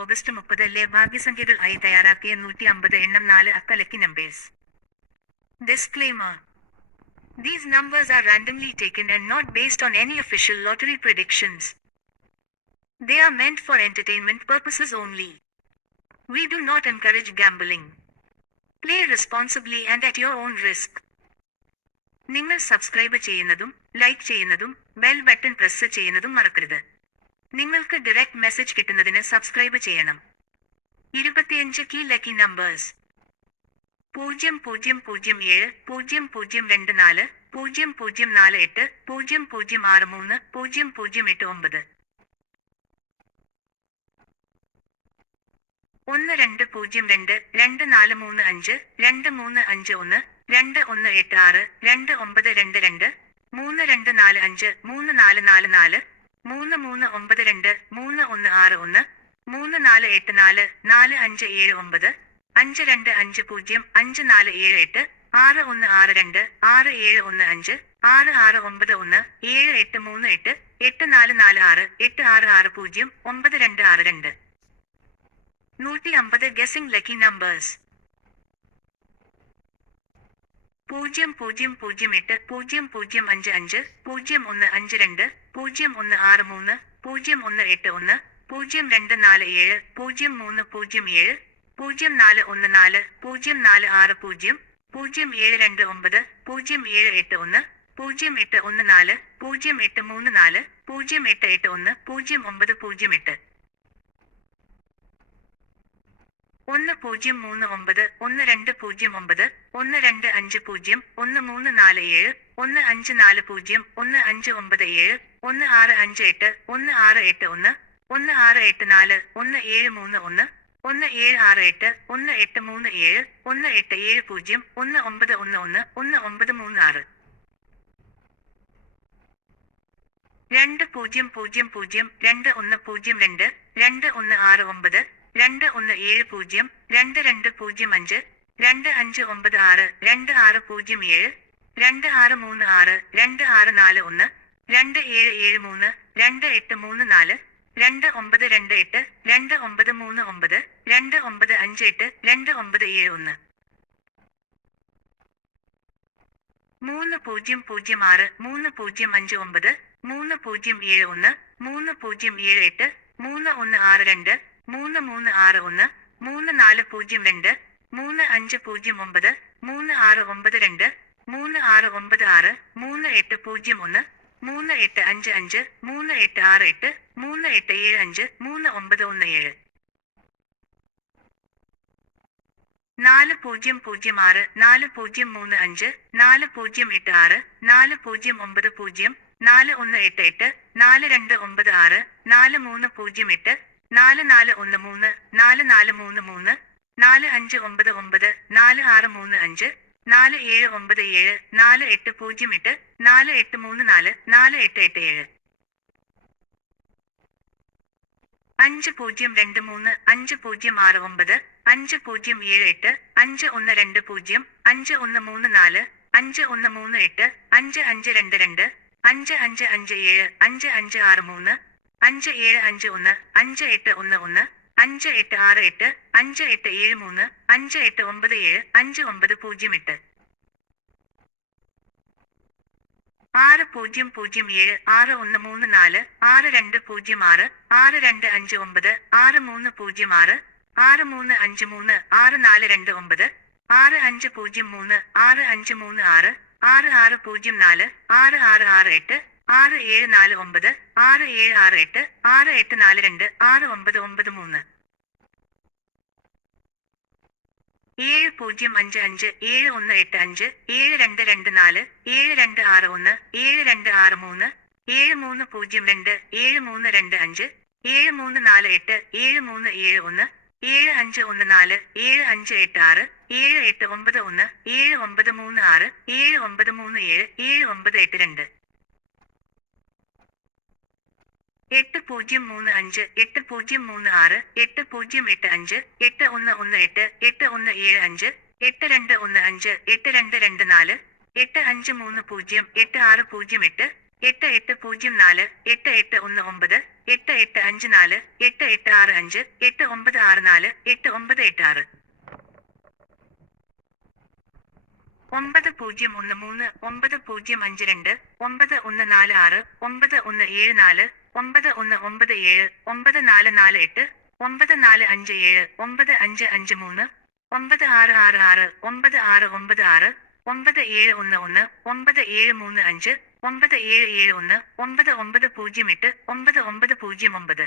August മുപ്പതിലെ ഭാഗ്യസംഖ്യകൾ ആയി തയ്യാറാക്കിയ നൂറ്റി അമ്പത് എണ്ണം നാല് അക്ക lucky numbers Disclaimer These numbers are randomly taken and not based on any official lottery predictions. They are meant for entertainment purposes only. We do not encourage gambling. Play responsibly and at your own risk. നിങ്ങൾ subscribe ചെയ്യുന്നതും like ചെയ്യുന്നതും bell button press ചെയ്യുന്നതും മറക്കരുത് നിങ്ങൾക്ക് direct message കിട്ടുന്നതിന് subscribe ചെയ്യണം. ഇരുപത്തിയഞ്ച് key lucky numbers പൂജ്യം പൂജ്യം പൂജ്യം ഏഴ് പൂജ്യം പൂജ്യം രണ്ട് നാല് പൂജ്യം പൂജ്യം നാല് എട്ട് പൂജ്യം പൂജ്യം ആറ് മൂന്ന് പൂജ്യം പൂജ്യം എട്ട് ഒമ്പത്. ഒന്ന് രണ്ട് പൂജ്യം രണ്ട് രണ്ട് നാല് മൂന്ന് അഞ്ച് രണ്ട് മൂന്ന് അഞ്ച് ഒന്ന് രണ്ട് ഒന്ന് എട്ട് ആറ് രണ്ട് ഒമ്പത് രണ്ട് രണ്ട് മൂന്ന് രണ്ട് നാല് അഞ്ച് മൂന്ന് നാല് നാല് നാല് മൂന്ന് മൂന്ന് ഒമ്പത് രണ്ട് മൂന്ന് ഒന്ന് ആറ് ഒന്ന് മൂന്ന് നാല് എട്ട് നാല് നാല് അഞ്ച് ഏഴ് ഒമ്പത് അഞ്ച് രണ്ട് അഞ്ച് പൂജ്യം അഞ്ച് നാല് ഏഴ് എട്ട് ആറ് ഒന്ന് ആറ് രണ്ട് ആറ് ഏഴ് ഒന്ന് അഞ്ച് ആറ് ആറ് ഒമ്പത് ഒന്ന് ഏഴ് എട്ട് മൂന്ന് എട്ട് എട്ട് നാല് നാല് ആറ് എട്ട് ആറ് ആറ് പൂജ്യം ഒമ്പത് രണ്ട് ആറ് രണ്ട്. നൂറ്റി അമ്പത് ഗസിംഗ് ലക്കി നമ്പേഴ്സ് പൂജ്യം പൂജ്യം പൂജ്യം എട്ട് പൂജ്യം പൂജ്യം അഞ്ച് അഞ്ച് പൂജ്യം ഒന്ന് അഞ്ച് രണ്ട് പൂജ്യം ഒന്ന് ആറ് മൂന്ന് പൂജ്യം ഒന്ന് എട്ട് ഒന്ന് പൂജ്യം രണ്ട് നാല് ഏഴ് പൂജ്യം മൂന്ന് പൂജ്യം ഏഴ് പൂജ്യം നാല് ഒന്ന് നാല് പൂജ്യം നാല് ആറ് പൂജ്യം പൂജ്യം ഏഴ് രണ്ട് ഒമ്പത് പൂജ്യം ഏഴ് എട്ട് ഒന്ന് പൂജ്യം എട്ട് ഒന്ന് നാല് പൂജ്യം എട്ട് മൂന്ന് നാല് പൂജ്യം എട്ട് എട്ട് ഒന്ന് പൂജ്യം ഒമ്പത് പൂജ്യം എട്ട്. ഒന്ന് പൂജ്യം മൂന്ന് ഒമ്പത് ഒന്ന് രണ്ട് പൂജ്യം ഒമ്പത് ഒന്ന് രണ്ട് അഞ്ച് പൂജ്യം ഒന്ന് മൂന്ന് നാല് ഏഴ് ഒന്ന് അഞ്ച് നാല് പൂജ്യം ഒന്ന് അഞ്ച് ഒമ്പത് ഏഴ് ഒന്ന് ആറ് അഞ്ച് എട്ട് ഒന്ന് ആറ് എട്ട് ഒന്ന് ഒന്ന് ആറ് എട്ട് നാല് ഒന്ന് ഏഴ് മൂന്ന് ഒന്ന് ഒന്ന് ഏഴ് ആറ് എട്ട് ഒന്ന് എട്ട് മൂന്ന് ഏഴ് ഒന്ന് എട്ട് ഏഴ് പൂജ്യം ഒന്ന് ഒമ്പത് ഒന്ന് ഒന്ന് ഒന്ന് ഒമ്പത് മൂന്ന് ആറ്. രണ്ട് പൂജ്യം പൂജ്യം പൂജ്യം രണ്ട് ഒന്ന് പൂജ്യം രണ്ട് രണ്ട് ഒന്ന് ആറ് ഒമ്പത് രണ്ട് ഒന്ന് ഏഴ് പൂജ്യം രണ്ട് രണ്ട് പൂജ്യം അഞ്ച് രണ്ട് അഞ്ച് ഒമ്പത് ആറ് രണ്ട് ആറ് പൂജ്യം ഏഴ് രണ്ട് ആറ് മൂന്ന് ആറ് രണ്ട് ആറ് നാല് ഒന്ന് രണ്ട് ഏഴ് ഏഴ് മൂന്ന് രണ്ട് എട്ട് മൂന്ന് നാല് രണ്ട് ഒമ്പത് രണ്ട് എട്ട് രണ്ട് ഒമ്പത് മൂന്ന് ഒമ്പത് രണ്ട് ഒമ്പത് അഞ്ച് എട്ട് രണ്ട് ഒമ്പത് ഏഴ് ഒന്ന്. മൂന്ന് പൂജ്യം പൂജ്യം ആറ് മൂന്ന് പൂജ്യം അഞ്ച് ഒമ്പത് മൂന്ന് പൂജ്യം ഏഴ് ഒന്ന് മൂന്ന് പൂജ്യം ഏഴ് എട്ട് മൂന്ന് ഒന്ന് ആറ് രണ്ട് മൂന്ന് മൂന്ന് ആറ് ഒന്ന് മൂന്ന് നാല് പൂജ്യം രണ്ട് മൂന്ന് അഞ്ച് പൂജ്യം ഒമ്പത് മൂന്ന് ആറ് ഒമ്പത് രണ്ട് മൂന്ന് ആറ് ഒമ്പത് ആറ് മൂന്ന് എട്ട് പൂജ്യം ഒന്ന് മൂന്ന് എട്ട് അഞ്ച് അഞ്ച് മൂന്ന് എട്ട് ആറ് എട്ട് മൂന്ന് എട്ട് ഏഴ് അഞ്ച് മൂന്ന് ഒമ്പത് ഒന്ന് ഏഴ്. നാല് പൂജ്യം പൂജ്യം ആറ് നാല് പൂജ്യം മൂന്ന് അഞ്ച് നാല് പൂജ്യം എട്ട് ആറ് നാല് പൂജ്യം ഒമ്പത് പൂജ്യം നാല് ഒന്ന് എട്ട് എട്ട് നാല് രണ്ട് ഒമ്പത് ആറ് നാല് മൂന്ന് പൂജ്യം എട്ട് നാല് നാല് ഒന്ന് മൂന്ന് നാല് നാല് മൂന്ന് മൂന്ന് നാല് അഞ്ച് ഒമ്പത് ഒമ്പത് നാല് ആറ് മൂന്ന് അഞ്ച് നാല് ഏഴ് ഒമ്പത് ഏഴ് നാല് എട്ട് പൂജ്യം എട്ട് നാല് എട്ട് മൂന്ന് നാല് നാല് എട്ട് എട്ട് ഏഴ്. അഞ്ച് പൂജ്യം രണ്ട് മൂന്ന് അഞ്ച് പൂജ്യം ആറ് ഒമ്പത് അഞ്ച് പൂജ്യം ഏഴ് എട്ട് അഞ്ച് ഒന്ന് രണ്ട് പൂജ്യം അഞ്ച് ഒന്ന് മൂന്ന് നാല് അഞ്ച് ഒന്ന് മൂന്ന് എട്ട് അഞ്ച് അഞ്ച് രണ്ട് രണ്ട് അഞ്ച് അഞ്ച് അഞ്ച് ഏഴ് അഞ്ച് അഞ്ച് ആറ് മൂന്ന് അഞ്ച് ഏഴ് അഞ്ച് ഒന്ന് അഞ്ച് എട്ട് ഒന്ന് ഒന്ന് അഞ്ച് എട്ട് ആറ് എട്ട് അഞ്ച് എട്ട് ഏഴ് മൂന്ന് അഞ്ച് എട്ട് ഒമ്പത് ഏഴ് അഞ്ച് ഒമ്പത് പൂജ്യം എട്ട്. ആറ് പൂജ്യം പൂജ്യം ഏഴ് ആറ് ഒന്ന് മൂന്ന് നാല് ആറ് രണ്ട് പൂജ്യം ആറ് ആറ് രണ്ട് അഞ്ച് ഒമ്പത് ആറ് മൂന്ന് പൂജ്യം ആറ് ആറ് മൂന്ന് അഞ്ച് മൂന്ന് ആറ് നാല് രണ്ട് ഒമ്പത് ആറ് അഞ്ച് പൂജ്യം മൂന്ന് ആറ് അഞ്ച് മൂന്ന് ആറ് ആറ് ആറ് പൂജ്യം നാല് ആറ് ആറ് ആറ് എട്ട് ആറ് ഏഴ് നാല് ഒമ്പത് ആറ് ഏഴ് ആറ് എട്ട് ആറ് എട്ട് നാല് രണ്ട് ആറ് ഒമ്പത് ഒമ്പത് മൂന്ന്. ഏഴ് പൂജ്യം അഞ്ച് അഞ്ച് ഏഴ് ഒന്ന് എട്ട് അഞ്ച് ഏഴ് രണ്ട് രണ്ട് നാല് ഏഴ് രണ്ട് ആറ് ഒന്ന് ഏഴ് രണ്ട് ആറ് മൂന്ന് ഏഴ് മൂന്ന് പൂജ്യം രണ്ട് ഏഴ് മൂന്ന് രണ്ട് അഞ്ച് ഏഴ് മൂന്ന് നാല് എട്ട് ഏഴ് മൂന്ന് ഏഴ് ഒന്ന് ഏഴ് അഞ്ച് ഒന്ന് നാല് ഏഴ് അഞ്ച് എട്ട് ആറ് ഏഴ് എട്ട് ഒമ്പത് ഒന്ന് ഏഴ് ഒമ്പത് മൂന്ന് ആറ് ഏഴ് ഒമ്പത് മൂന്ന് ഏഴ് ഏഴ് ഒമ്പത് എട്ട് രണ്ട്. എട്ട് പൂജ്യം മൂന്ന് അഞ്ച് എട്ട് പൂജ്യം മൂന്ന് ആറ് എട്ട് പൂജ്യം എട്ട് അഞ്ച് എട്ട് ഒന്ന് ഒന്ന് എട്ട് എട്ട് ഒന്ന് ഏഴ് അഞ്ച് എട്ട് രണ്ട് ഒന്ന് അഞ്ച് എട്ട് രണ്ട് രണ്ട് നാല് എട്ട് അഞ്ച് മൂന്ന് പൂജ്യം എട്ട് ആറ് പൂജ്യം എട്ട് എട്ട് എട്ട് പൂജ്യം നാല് എട്ട് എട്ട് ഒന്ന് ഒമ്പത് എട്ട് എട്ട് അഞ്ച് നാല് എട്ട് എട്ട് ആറ് അഞ്ച് എട്ട് ഒമ്പത് ആറ് നാല് എട്ട് ഒമ്പത് എട്ട് ആറ്. ഒമ്പത് പൂജ്യം ഒന്ന് മൂന്ന് ഒമ്പത് പൂജ്യം അഞ്ച് രണ്ട് ഒമ്പത് ഒന്ന് നാല് ആറ് ഒമ്പത് ഒന്ന് ഏഴ് നാല് ഒമ്പത് ഒന്ന് ഒമ്പത് ഏഴ് ഒമ്പത് നാല് നാല് എട്ട് ഒമ്പത് നാല് അഞ്ച് ഏഴ് ഒമ്പത് അഞ്ച് അഞ്ച് മൂന്ന് ഒമ്പത് ആറ് ആറ് ആറ് ഒമ്പത് ആറ് ഒമ്പത് ആറ് ഒമ്പത് ഏഴ് ഒന്ന് ഒന്ന് ഒമ്പത് ഏഴ് മൂന്ന് അഞ്ച് ഒമ്പത് ഏഴ് ഏഴ് ഒന്ന് ഒമ്പത് ഒമ്പത് പൂജ്യം എട്ട് ഒമ്പത് ഒമ്പത് പൂജ്യം ഒമ്പത്